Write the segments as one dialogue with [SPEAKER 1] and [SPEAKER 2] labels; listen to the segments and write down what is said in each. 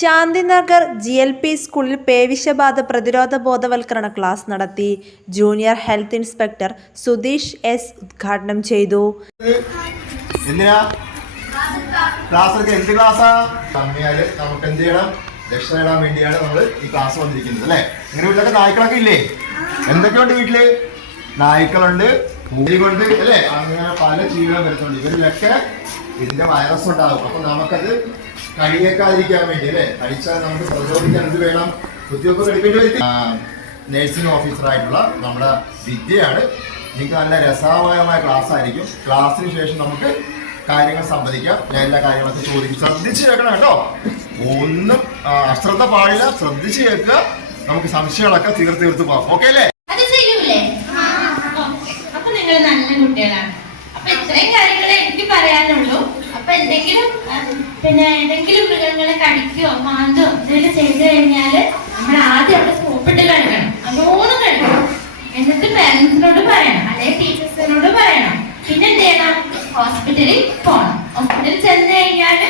[SPEAKER 1] Shanthinagar G L P സ്കൂളിൽ പേവിഷബാധ പ്രതിരോധ ബോധവൽക്കരണ ക്ലാസ് നടത്തി junior health inspector Sudheesh S ഉദ്ഘാടനം ചെയ്തു.
[SPEAKER 2] എന്ത് വേണ്ടിയാണ് നമ്മൾ ഈ ക്ലാസ് വന്നിരിക്കുന്നത് അല്ലേ? ഇല്ലേ? എന്തൊക്കെയുണ്ട് വീട്ടിൽ? നായ്ക്കളുണ്ട് കൊണ്ട് അല്ലേ? അങ്ങനെ പല ജീവികളും വരുന്നുണ്ട്. ഇവരിലൊക്കെ ഇതിന്റെ വൈറസ് ഉണ്ടാകും അപ്പൊ നമുക്കത് കഴിയേക്കാതിരിക്കാൻ വേണ്ടി അല്ലേ? കഴിച്ചാൽ നമുക്ക് പ്രചോദിക്കാൻ എന്ത് വേണം? കുത്തിവെപ്പ് എടുക്കേണ്ടി വരും. നേഴ്സിംഗ് ഓഫീസറായിട്ടുള്ള നമ്മുടെ വിദ്യയാണ്. നിങ്ങൾക്ക് നല്ല രസാവഹമായ ക്ലാസ് ആയിരിക്കും. ക്ലാസ്സിന് ശേഷം നമുക്ക് കാര്യങ്ങൾ സംവദിക്കാം. ഞാൻ എല്ലാ കാര്യങ്ങളൊക്കെ ചോദിക്കും. ശ്രദ്ധിച്ച് കേൾക്കണം കേട്ടോ. ഒന്നും അശ്രദ്ധ പാടില്ല. ശ്രദ്ധിച്ച് കേൾക്കുക. നമുക്ക് സംശയങ്ങളൊക്കെ തീർത്ത് തീർത്ത് പോകാം ഓക്കെ അല്ലേ?
[SPEAKER 3] അപ്പൊ നിങ്ങൾ നല്ല കുട്ടികളാണ്. അപ്പൊ ഇത്രയും കാര്യങ്ങളെ എനിക്ക് പറയാനുള്ളൂ. അപ്പൊ എന്തെങ്കിലും പിന്നെ ഏതെങ്കിലും മൃഗങ്ങളെ കടിക്കുകയോ മാന്തോ എന്തെങ്കിലും ചെയ്തു കഴിഞ്ഞാൽ നമ്മൾ ആദ്യം അവിടെ സോപ്പിട്ട് കഴുകണം നല്ലോണം കഴുകണം എന്നിട്ട് പാരന്റ്സിനോട് പറയണം. അല്ലെങ്കിൽ ടീച്ചേഴ്സിനോട് പറയണം. പിന്നെ എന്ത് ചെയ്യണം? ഹോസ്പിറ്റലിൽ പോകണം ഹോസ്പിറ്റലിൽ ചെന്ന് കഴിഞ്ഞാൽ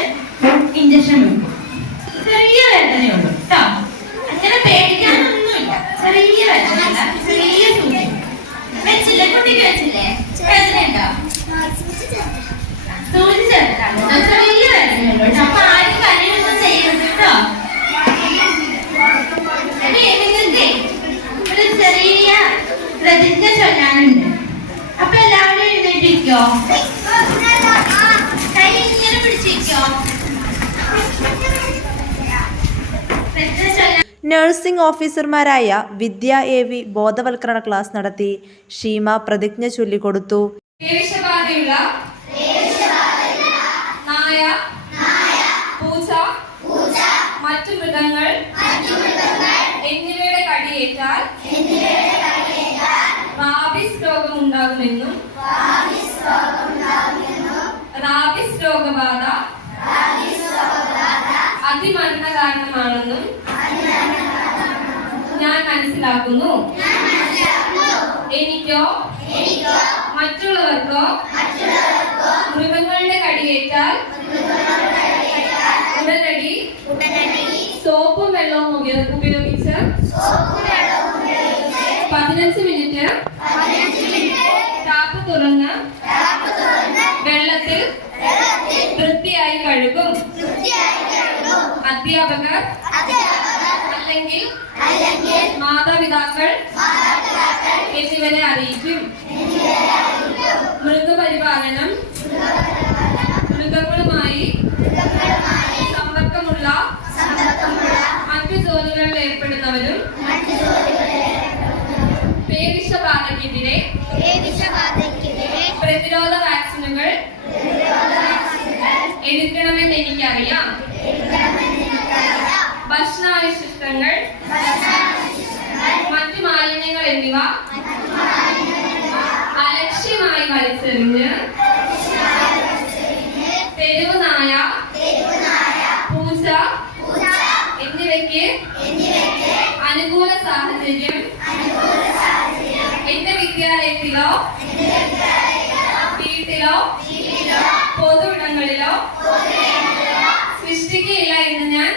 [SPEAKER 3] ഇഞ്ചക്ഷൻ വെക്കും ചെറിയ വേദനയുള്ളൂ കേട്ടോ അങ്ങനെ പേടിക്കാനൊന്നുമില്ല. ചെറിയ വേദന ചെറിയ സൂചി വെച്ചില്ലേ കുട്ടിക്ക് വെച്ചില്ലേ വേദനയുണ്ടോ സൂചി ചേർത്താണ് കേട്ടോ. ചെറിയ വേദനയുള്ളൂ കേട്ടോ. അപ്പൊ ആരും കരയൊന്നും ചെയ്യരുത് കേട്ടോ ഇനി നിങ്ങൾക്ക് ഒരു ചെറിയ പ്രതിജ്ഞ ചൊല്ലാനുണ്ട് അപ്പൊ എഴുന്നേറ്റിരിക്കോ കൈ ഇങ്ങനെ പിടിച്ചിരിക്കോ?
[SPEAKER 1] നഴ്സിംഗ് ഓഫീസർമാരായ വിദ്യ എ വി ബോധവൽക്കരണ ക്ലാസ് നടത്തി. ഷീമ പ്രതിജ്ഞ ചൊല്ലിക്കൊടുത്തു.
[SPEAKER 4] പേവിഷബാധയുള്ള നായ പൂച്ച മറ്റു മൃഗങ്ങൾ എന്നിവയുടെ കടിയേറ്റാൽ റാബിസ് രോഗം ഉണ്ടാകുമെന്നും റാബിസ് രോഗബാധ അതിമരണ കാരണമാണെന്നും ഞാൻ മനസ്സിലാക്കുന്നു. എനിക്കോ മറ്റുള്ളവർക്കോ മൃഗങ്ങളുടെ കടിയേറ്റാൽ ഉടനടി സോപ്പും വെള്ളവും ഉപയോ- ഉപയോഗിച്ച് പതിനഞ്ച് മിനിറ്റ്. ടാപ്പ് തുറന്ന്. വെള്ളത്തിൽ വൃത്തിയായി കഴുകും. അധ്യാപകർ അല്ലെങ്കിൽ മാതാപിതാക്കൾ എന്നിവരെ അറിയിക്കും. മൃഗപരിപാലനം. മൃഗങ്ങളുമായി സമ്പർക്കമുള്ള മറ്റു ജോലികളിൽ ഏർപ്പെടുന്നവരും എടുക്കണമെന്ന് എനിക്കറിയാം. ഭക്ഷണാവശിഷ്ടങ്ങൾ മറ്റു മാലിന്യങ്ങൾ എന്നിവ അലക്ഷ്യമായി വലിച്ചെറിഞ്ഞ് തെരുവ് നായ പൂച്ച എന്നിവയ്ക്ക് അനുകൂല സാഹചര്യം. എന്റെ വിദ്യാലയത്തിലോ വീട്ടിലോ? പൊതു ഇടങ്ങളിലോ സൃഷ്ടിക്കുകയില്ല എന്ന് ഞാൻ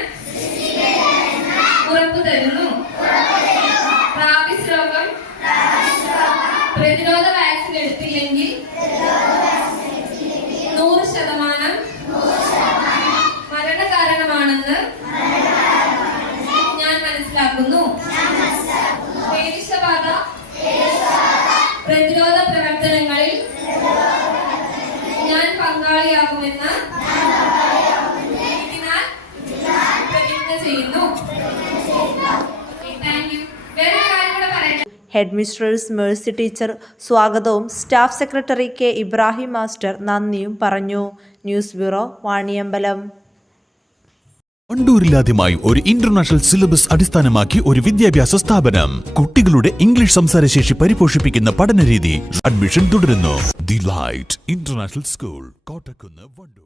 [SPEAKER 4] ഉറപ്പു തരുന്നു. റാബിസ് പ്രതിരോധ വാക്സിൻ എടുത്തില്ലെങ്കിൽ നൂറ് ശതമാനം മരണകാരണമാണെന്ന് ഞാൻ മനസ്സിലാക്കുന്നു. പ്രതിരോധ പ്രവർത്തനങ്ങളിൽ
[SPEAKER 1] ഹെഡ് മിസ്ട്രസ് മേഴ്സി ടീച്ചർ സ്വാഗതവും. Staff secretary K. Ibrahim master നന്ദിയും പറഞ്ഞു. News bureau Vaniyambalam.
[SPEAKER 5] വണ്ടൂരിലാദ്യമായി ഒരു ഇന്റർനാഷണൽ സിലബസ് അടിസ്ഥാനമാക്കി ഒരു വിദ്യാഭ്യാസ സ്ഥാപനം. കുട്ടികളുടെ ഇംഗ്ലീഷ് സംസാരശേഷി പരിപോഷിപ്പിക്കുന്ന പഠനരീതി അഡ്മിഷൻ തുടരുന്നു. The light international school Kottakkunnu Wandoor.